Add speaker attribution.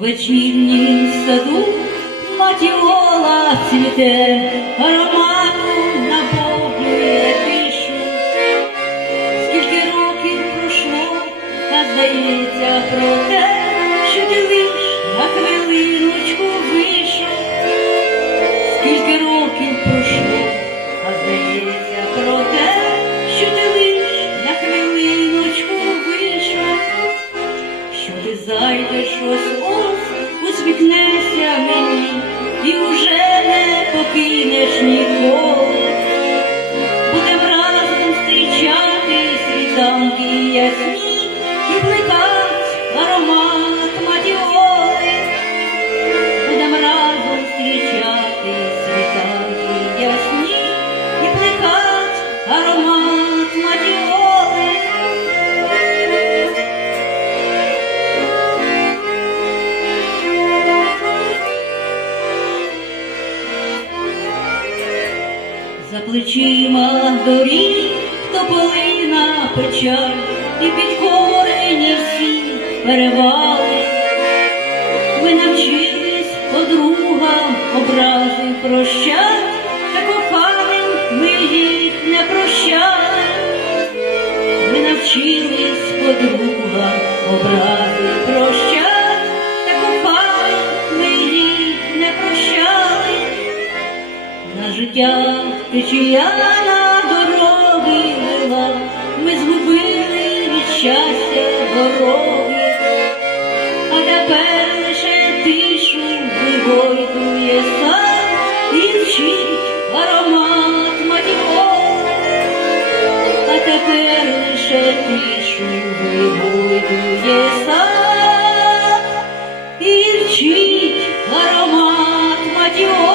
Speaker 1: вечірнім саду матіола цвіте, ароматом наповнює тишу. Скільки років пройшло, та здається про те, що ти лиш на хвилиночку вийшов. Скільки років пройшло, а здається про те, що ти лиш на хвилиночку вийшов, що ти зайдеш ось ось, плечима доріг тополина печаль і під підкорені всі перевали. Ви навчились подругам образи прощать, та коханим ми їх не прощали. Ви навчились подругам образи прощать, та ми їх не прощали. На життя Течіяна дороги вела, ми згубили від щастя дороги, а тепер лише тишу вигойдує сам, і вчить аромат матіоли, а тепер лише тишу вигойдує сад і вчить аромат матіоли.